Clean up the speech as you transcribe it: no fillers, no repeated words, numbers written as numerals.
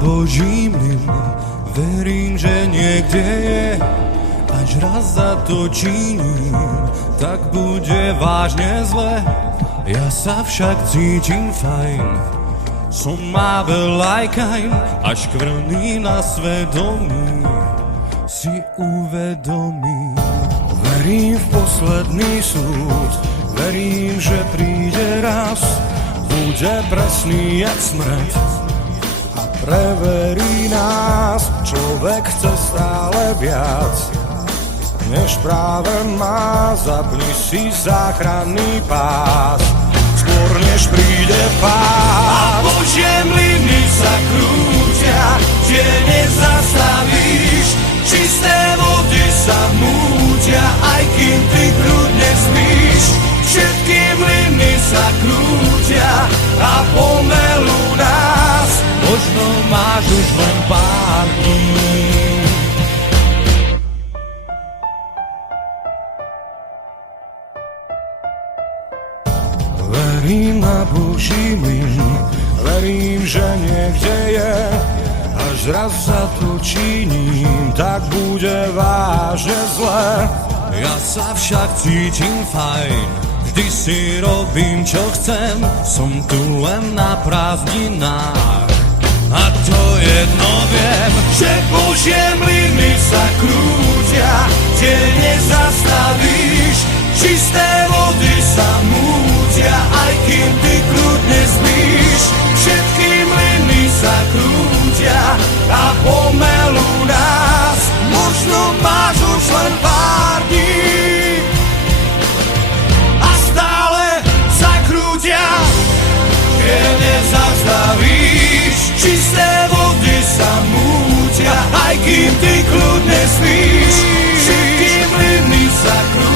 Boží mlyn, verím, že niekde je. Až raz zatočím, tak bude vážne zle. Ja sa však cítim fajn, som Mabel Lajkain, až kvrný na svedomí si uvedomím. Verím v posledný súd, verím, že príde raz, bude presný jak smrť a preverí nás. Človek chce stále viac, než práve má, zapni si záchranný pás, skôr než príde pád. A Božie mlyny sa krútia, tie nezastavíš, čisté vody sa mútia, aj kým ty kľudne spíš. Všetky mlyny sa krútia a pomelú nás, možno máš už len pár dní. Verím na Boží mlyn, verím, že niekde je. Až raz zatočím, tak bude vážne zle. Ja sa však cítim fajn, vždy si robím, čo chcem. Som tu len na prázdninách a to jedno viem, že Božie mlyny sa krútia, tie nezastavíš, čisté vody sa mútia, aj kým ty kľudne spíš. Všetky mlyny sa krútia a pomelú nás, možno máš už len pár dní a stále sa krútia, keď nezastavíš. Čisté vody sa mútia, aj kým ty kľudne spíš. Všetky mlyny sa krútia